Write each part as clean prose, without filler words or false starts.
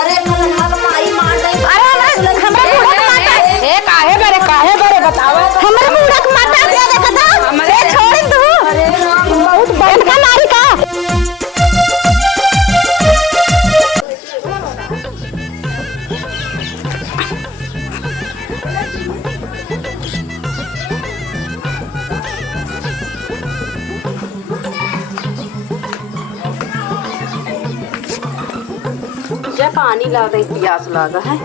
अरे माई मार दे। अरे हमरा बूढ़ा के माता ए काहे बरे बतावा हमरा बूढ़ा के माता क्या देखा था हमरे छोड़ तू। अरे बहुत बड़का नारी का पानी ला दे, प्यास लागा है।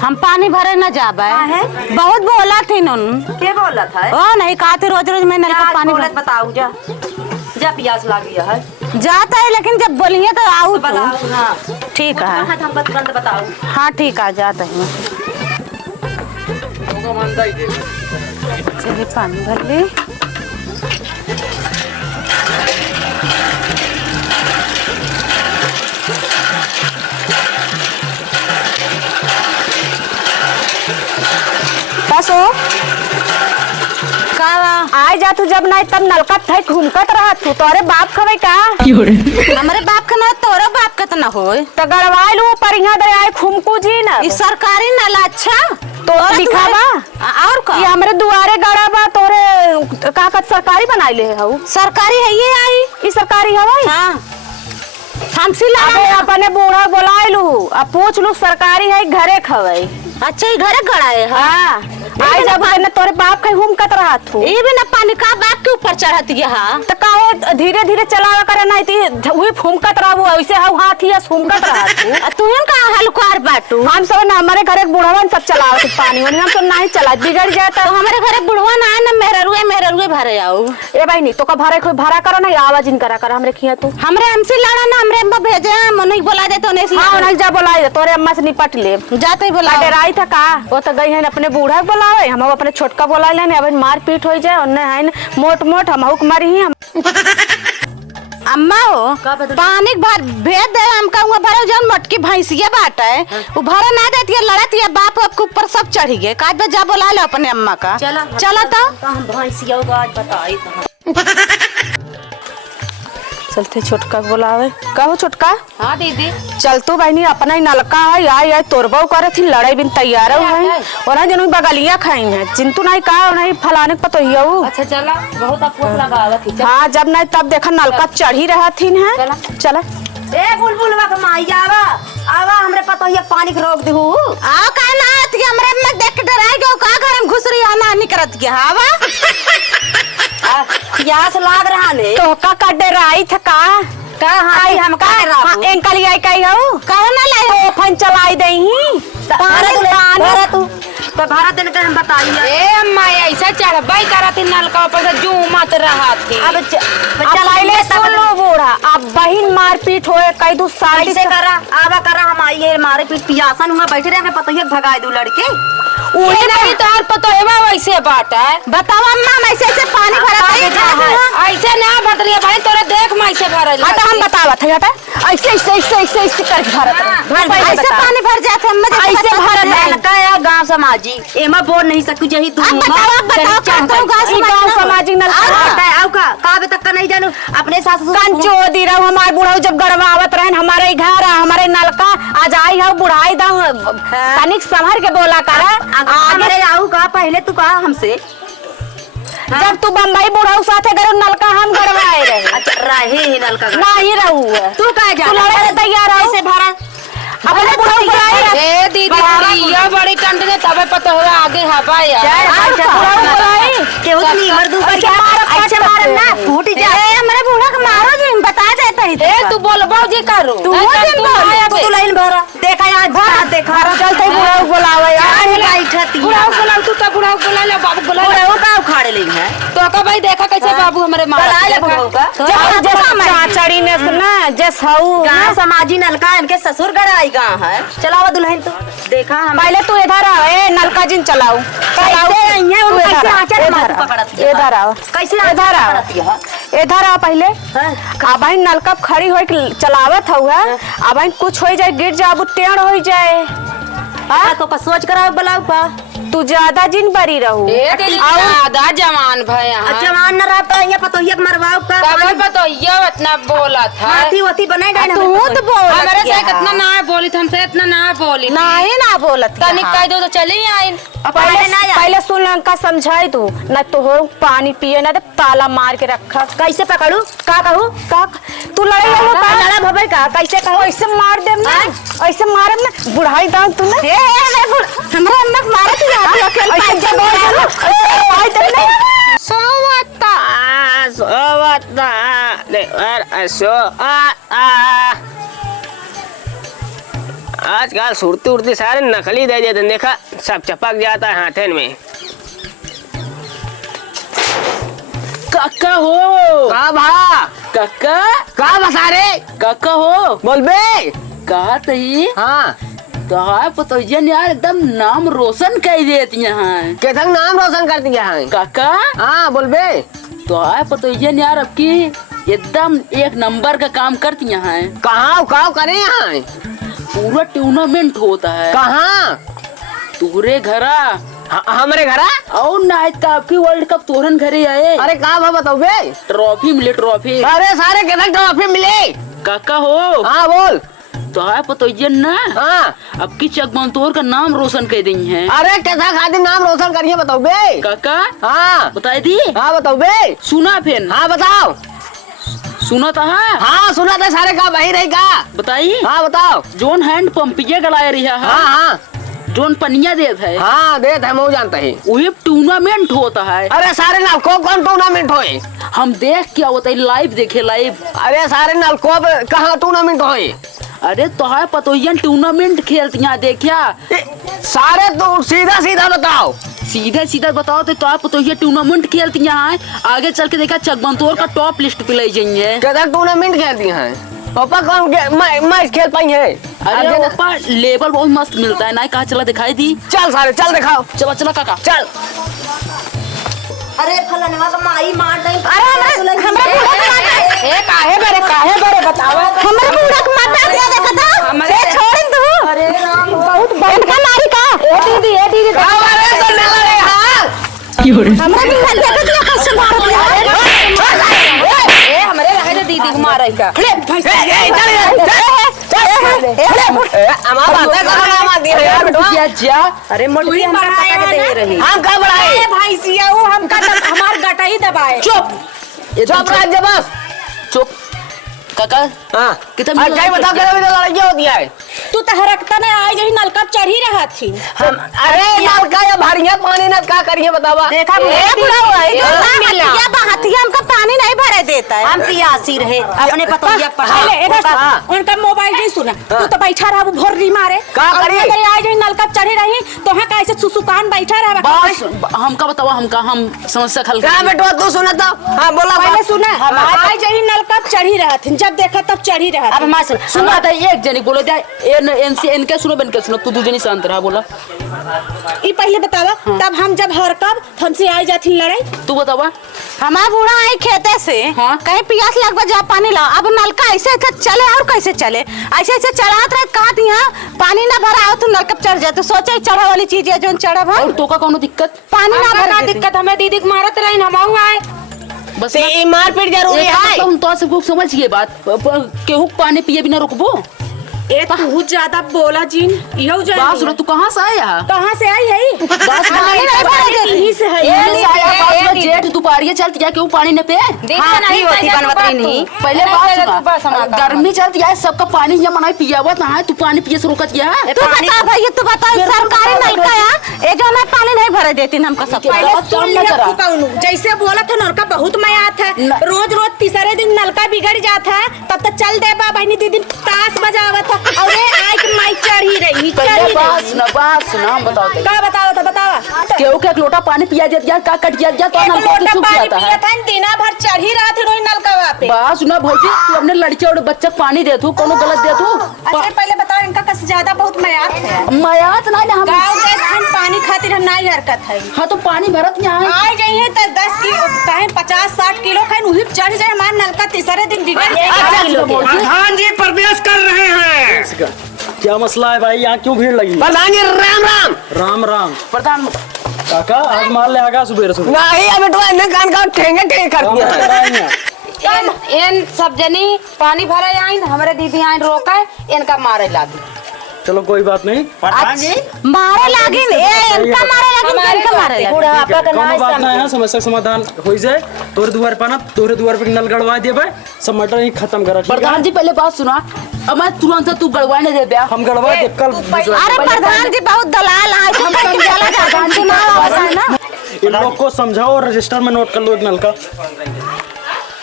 हम पानी भरे न जाबे है? बहुत बोला थी नन के बोला था? ओ नहीं कहते रोज रोज मैं नलका पानी बोलत बताऊ जा। जा प्यास लागी है। जाता है लेकिन जब बोलिए तो आऊ तो बताऊ ना। ठीक है। कहाँ हम तुरंत बताऊ। हाँ ठीक है जाता है। चलिए पानी भर ली। बस हो आए जा तू जब नहीं तब नलका थे घूमकत रहा तू तोरे बाप खवे का हमारे बाप का ना तोरा बाप का तो ना हो तो गड़वाई लू पर यहाँ दे आए खुमकू जी ना ये सरकारी नाला अच्छा तो दिखावा और का ये हमरे दुआरे गड़ा बा तोरे का सरकारी बनाई ले हऊ सरकारी है ये आई ई सरकारी हवाई हाँ हमसी अबे लगा अपने बूढ़ा बोलाई लू अब पूछ लू सरकारी है घरे खवाई अच्छा ये घरे गड़ाए है हाँ आई जब ने तोरे बाप के घूमकत रहा तू ये भी ना पानी का बाप के ऊपर चढ़त गया हाँ तो काहे धीरे धीरे चलावा करे नहीं ती वही फुमकत रहबो ऐसे हऊ हाथी या फुमकत रहा तू का हलुकार बाटू हम सब ना हमारे घरे बुढ़वन सब चलावत पानी वानी हम सब नहीं चला बिगड़ जाए तो हमारे घरे बुढ़वा ना है ना मेहरुए भरे आओ ए भाई नहीं तो का भरे कोई भरा करो नहीं आवाज इन करा कर हमरे खिया तू हमरे हमसे लड़ा ना हमरे अम्मा भेजे मनुई बोला दे तो नहीं हां नहीं जा बोलाई तोरे अम्मा से निपट ले जाते ही बोला डराई था का वो तो गई है अपने बूढ़ा बोलावे हम अपने छोटका बोला लेने अब मार पीट हो जाए और है मोट मोट हम हुक मारी ही अम्मा हो पानी भर भेज दे हम कहूँगा भरो जौन मोटकी भैंसिया बाट है वो भरा ना देती है लड़त है बाप के ऊपर सब चढ़ी गए काज जा बोला लो अपने अम्मा का चला तो हम भैंसिया को आज बताई चलते छोटका बोलावे कहो छोटका हाँ दीदी चल तू बहनी अपना ही नलका है आई तोरबो करे थी लड़ाई बिन तैयार है और जन बगलिया खाई है चिंतु नहीं का नहीं फलाने को तो हियो अच्छा चला बहुत अफवाह लगावत थी। हाँ जब नहीं तब देखा नलका चढ़ी रहा थी है चला ए बुलबुलवा के माई आवा आवा हमरे पता है पानी के रोक देहू आओ का ना आती हमरे में देख के डराई गयो का घर में घुस रही आना नहीं करत के आवा प्यास लाग रहा ने तो का डराई था का आई हम का रहा एंकल आई कही हो कहो ना ले तो फन चलाई दही पानी तू तो भारत दिन के हम बताइए ए अम्मा ऐसा चढ़बाई करती नलका ऊपर से जू मत रहा थी अब चलाई ले सुन लो बूढ़ा अब बहिन मारपीट होए कई दू साल ऐसे करा आवा करा हम आइए मारे पीट पियासन हुआ बैठे रहे हमें पता है भगाए दू लड़के उहे नहीं तो और पता है वैसे बात है बताओ अम्मा मैं ऐसे पानी भरा ऐसे ना भरत भाई तोरे देख मैं ऐसे भरल हटा हम बतावत है हटा ऐसे ऐसे ऐसे ऐसे ऐसे करके भरत ऐसे पानी भर जाते हम ऐसे भरत है लड़का गांव समाजी एमा बोल नहीं सकू जही तू बताओ गांव समाजी नलका आओ का तक का नहीं जानू अपने सास कंचोदी रहो हमारे बूढ़ा जब गड़वावत रहे हमारे घर हमारे नलका आज आई हो बुढ़ाई दाऊ तनिक संभर के बोला करा आगे आऊ का पहले तू कहा हमसे जब तू बम्बई बुढ़ाऊ साथे गरो नलका हम गड़वाए रहे अच्छा रहे ही नलका नहीं रहू तू कहा जा तू लड़े तैयार हो कैसे भरा अपने बुढ़ाऊ बुलाए ए दीदी ये बड़ी टंट ने तबे पता होगा आगे हवा यार बुढ़ाऊ बुलाए केहू नहीं मर दू कर अच्छा मार ना फूट जा हमारे बूढ़ा को मारो जी बता देता ही ए तू बोलबो जी करो तू तू लाइन भरा देखा आज देखा चलते बुढ़ाऊ बुलावे यार बैठती बुढ़ाऊ बोलाऊ तू तो बुढ़ाऊ बोला ले बाबू बोला ले बुढ़ाऊ का उखाड़े ले है तो का भाई देखा कैसे बाबू हमारे मार बुला ले बुढ़ाऊ का चाचड़ी ने सुना जस हऊ गांव समाजी नलका इनके ससुर गड़ाई गांव है चलावा दुल्हन तू देखा हम पहले तू इधर आओ ए नलका जिन चलाऊ इधर आओ कैसे इधर आओ इधर आओ पहले अब नलका खड़ी हो चलावत हुआ अब कुछ हो जाए गिर जाए टेढ़ हो जाए तो सोच कर बुलाऊ पा तू ज्यादा जिन बरी रहू ए दीदी आधा जवान भाई यहाँ जवान न रहता ये पतोहिया के मरवाओ का तब पतो ये इतना बोला था हाथी होती बनाई डाल तू तो बोल हमारे से कितना ना बोली थी हमसे इतना ना बोली नहीं ना बोलत तनिक कह दो तो चली आई पहले सुन लंका समझाई तू न तो हो पानी पिए ना तो ताला मार के रखा। कैसे पकड़ू का कहू का तू लड़ाई हो का लड़ा भवे का कैसे कहू ऐसे मार देम ना ऐसे मारम ना बुढ़ाई दांत तू ना हमरा अम्मा मारत जाती अकेले पाँच जब आई दे ना सोवता ले असो आजकल सुरती उड़ती सारे नकली दे देते देखा सब चपक जाता है हाथन में। काका हो का भा काका का बसारे काका हो बोल बे कहा तही हाँ तो पतो यार एकदम नाम रोशन कर देती यहाँ कैथंग नाम रोशन कर दिया है काका। हाँ बोल बे तो पतो यार अब की एकदम एक नंबर का काम करती यहाँ कहाँ करे यहाँ पूरा टूर्नामेंट होता है कहाँ तोरे घरा हमारे घरा और नाइट का आपकी वर्ल्ड कप तोरन घरे आए। अरे कहाँ भा बताओ बे ट्रॉफी मिले ट्रॉफी अरे सारे कैथंग ट्रॉफी मिले काका हो। हाँ बोल तो पतो ना हाँ अब की चकबंतौर का नाम रोशन कर दी है। अरे कैसा खातिर नाम रोशन करिए बताओ बे काका हाँ बताई दी हाँ बताओ बे सुना फिर हाँ बताओ सुना था हाँ सुना था सारे का वही रही का बताई हाँ बताओ जोन हैंड पंपिया गलाया रही है हाँ हाँ जोन पनिया देत है हाँ देत है मैं जानता ही वही टूर्नामेंट होता है। अरे सारे नलको कौन टूर्नामेंट होए हम देख क्या होता है लाइव देखे लाइव। अरे सारे नलको कहाँ टूर्नामेंट होए अरे तो है पतोयन टूर्नामेंट खेलती यहाँ देखिया सारे तो सीधा सीधा बताओ सीधे सीधा बताओ तो पतोयन टूर्नामेंट खेलती यहाँ आगे चल के देखा चकबंतौर का टॉप लिस्ट पे ले जाइए क्या टूर्नामेंट खेलती हैं पापा कौन मैच खेल पाई है। अरे पापा लेवल बहुत मस्त मिलता है ना कहा चला दिखाई दी चल सारे चल दिखाओ चला चला काका चल। अरे फलनवा का माई मार दई अरे काहे बरे बतावा हमरा बूढ़ा के माता दे देखा था हमरे छोड़ तू अरे राम बहुत बड़का नारी का ए दीदी हमारे तो न लड़े हां हमरा भी हाल देखा तू कैसे मारत ए हमरे रहे दे दीदी को मारई का हमारा बातें करो ना मत दिया यार बेटा जा अरे मोटी हम पता के दे रही हम का बढ़ाए भाई सिया वो हम का हमार गटा ही दबाए चुप चुप रह जा बस चुप काका हां कितना कहीं बता कर अभी तो लड़ाई होती है तू तो हरकता में आई जही नलका चढ़ी रहा थी हम अरे नलका या भरिया पानी ना क्या करिए बतावा देखा ए बुढ़ा हुआ है तो हथिया बहतिया हमका पानी नहीं भरे देता है। हम पियासी रहे अपने पतोहिया पहले ए बस उनका मोबाइल नहीं सुना तू तो बैठा रहा भोर री मारे का करिए? अरे आई जही नलका चढ़ी रही तो हां कैसे सुसुकान बैठा रहा बस हमका बताओ हम समस्या हल क्या बेटवा तू सुना तो हां बोला पहले सुना आई जही नलका चढ़ी रहा थी जब देखा तब चढ़ी रहा अब मां सुना था एक जनी बोलो जाए इनके सुनो बन के सुनो तू दू जनी शांत रहा बोला ई पहले बतावा तब हम जब हरकब हमसे आई जाती लड़ाई तू बतावा हमारा बूढ़ा आई खेते से हाँ? कहीं प्यास लगवा जा पानी लाओ अब नलका ऐसे ऐसे चले और कैसे चले ऐसे ऐसे चलात रहे कहा यहाँ पानी ना भरा हो तो नलका चढ़ जाए तो सोचे चढ़ा वाली चीज है जो चढ़ा और तो का कोनो दिक्कत पानी ना भरा दिक्कत हमें दीदी को मारत रही हम आए बस ये मारपीट जरूरी है हम तो सबको समझ गए बात केहू पानी पिए बिना रुकबो ए तू ज्यादा बोला जीन इहो बात सुनो तू कहां से आया कहां से आई है बस पानी नहीं भरा देती। यहीं से है ये साया बात में जेठ दुपारिया चलती है केहू पानी न पे हां नहीं होती बनवतरी नहीं पहले बात सुना गर्मी चलती है सबका पानी जब मनाई पियावा ना तू पानी पिए से रोकत गया तू बता भैया तू बता सरकारी नलका है ये जो ना पानी नहीं भरे देती हमका सब पहले सुन लिया तू कहूं जैसे बोला था नलका बहुत मयात है रोज रोज तीसरे दिन नलका बिगड़ जाता है तब तक चल दे बा बहनी दीदी ताश बजावत और आज माई चढ़ी रही बात सुना हम बताओ का बतावा केहू के एक लोटा पानी पिया दिया का कट गया तो नलका तो सूख जाता है दिना भर चढ़ी रहा थे रोई नलका पे बात सुना भौजी तू अपने लड़के और बच्चे पानी दे तू कोनो गलत दे तू अच्छा पहले बताओ इनका कस ज्यादा बहुत मयात है मयात ना हम गांव देश हम पानी खातिर हम नहीं हरकत है हाँ तो पानी भरत यहाँ आ गई है तो 10 किलो कहे 50-60 किलो खाए उही चढ़ जाए हमारा नलका तीसरे दिन बिगड़ जाएगा प्रधान जी प्रवेश कर रहे हैं क्या मसला है भाई, यहाँ क्यों भीड़ लगी? प्रधान जी राम राम। राम राम प्रधान काका, आज माल ले आगा सुबह सुबह। नहीं अब तो इन्हें कान का ठेंगे ठेंगे कर दिया। इन सब जनी पानी भरे आइन हमारे दीदी आइन रोका इनका मारे लागी। चलो कोई बात नहीं। मारे लागिन इनका मारे लागिन इनका मारे लागिन बुढ़ापा का कोनो बात ना है, समस्या समाधान हो जाए। तोरे द्वार पर ना तोरे द्वार पे नल गड़वा दे भाई, सब मटर ही खत्म करा। प्रधान जी पहले बात सुना, अब मैं तुरंत तू गड़वाने दे दिया। हम गड़वा दे कल। अरे प्रधान जी बहुत दलाल है, तो करके चला जाता है ना। इन लोग को समझाओ और रजिस्टर में नोट कर लो एक नल का।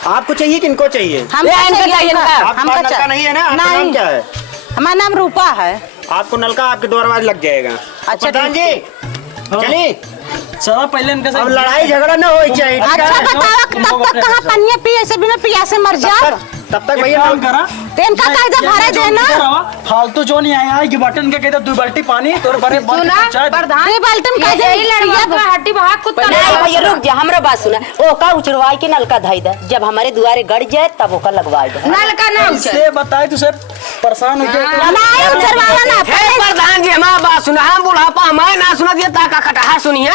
आपको चाहिए कि इनको चाहिए? हमको चाहिए आपका नलका नहीं है ना? आपका नाम क्या है? हमारा नाम रूपा है। आपको नलका आपके द्वार लग जाएगा। अच्छा, प्रधान जी चलिए, चला पहले इनके अब लड़ाई झगड़ा ना हो चाहिए। अच्छा बताओ तब तक कहाँ पनिया पिए से बिना पियासे मर जाओ। तब तक भैया काम करा इनका कायदा भरे देना। फालतू जो नहीं आया है कि बटन के कहते 2 बाल्टी पानी तोर भरे प्रधान ये बाल्टन कायदा यही लड़वा हड्डी भाग कुत्ता नहीं भैया रुक जा, हमरा बात सुना। ओ का उचरवाई के नलका धाई दे, जब हमारे दुआरे गड़ जाए तब ओका लगवाई दे। नलका ना उछल। से बताए तू सर परेशान हो गया। नहीं उछलवाना ना। प्रधान जी हमारा बात सुना, हम बुढ़ापा हमारे ना सुना दिया ताका कटहा सुनिए।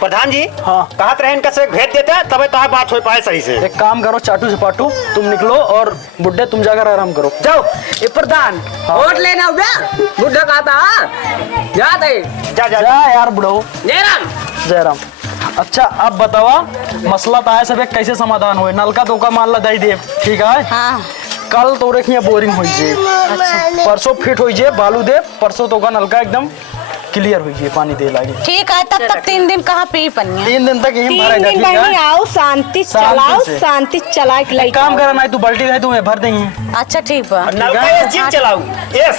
प्रधान जी हाँ। कहत रहे इनका से भेज देते तब तो बात हो पाए सही से। एक काम करो, चाटू से पाटू तुम निकलो और बुड्ढे तुम जाकर आराम करो। जाओ ये प्रधान वोट लेना होगा बुढ़ा कहता जाते जा जा जा यार बुढ़ो। जयराम जयराम। अच्छा अब बतावा मसला तो है सब एक कैसे समाधान हुए? नलका तो का मान ला दई दे, ठीक है? हाँ कल तो रेखिया बोरिंग हो जे, परसों फिट हो जे, बालू दे, परसों तो का नलका एकदम क्लियर हो जे, पानी दे लागे। ठीक है, तब तक 3 दिन कहाँ पी पनिया। 3 दिन तक यही 3 भरेगा, दिन ठीक बहनी है? आओ शांति चलाओ, से। शांति चला के लाई। काम करना है तू बाल्टी है तुम्हें भर देंगे। अच्छा ठीक बा। नलका ये चीज चलाऊ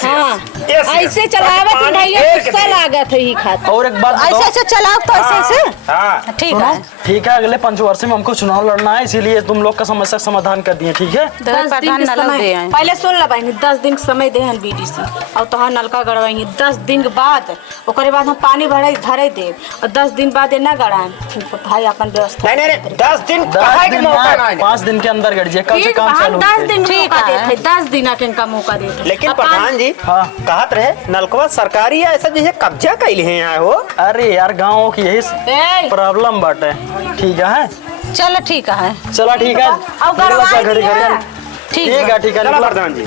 हाँ ऐसे चलावे तो भैया गुस्सा लागत है ही खात। और एक बात ऐसे बताओ, ऐसे चलाओ तो ऐसे हाँ ठीक सुनो, है। ठीक है अगले पंचवर्षीय में हमको चुनाव लड़ना है, इसीलिए तुम लोग का समस्या समाधान कर दिए, ठीक है? 10 दिन के समय पहले सुन ला बहनी, 10 दिन के समय दे हन बीडीसी और तोहार नलका गड़वाएंगे। 10 दिन के बाद ओकरे बाद हम पानी भरे धरे दे और 10 दिन बाद ये ना गड़ाएं भाई अपन व्यवस्था। नहीं 10 दिन कहाँ के मौका ना है। 5 दिन के अंदर गड़ जाए, कल से ठीक काम हम चालू 10 दिन ठीक मौका है। देते, 10 दिन का मौका देते। लेकिन प्रधान जी हाँ। कहत रहे नलकवा सरकारी है, ऐसा जैसे कब्जा कैले हैं यहाँ हो। अरे यार गाँव की यही ए, प्रॉब्लम बाटे, ठीक है? चलो ठीक है। चला ठीक है, अब गड़वा निकला सा घड़ी दिया। घड़ी। ठीक है, ठीक है चलो निकला। प्रधान जी।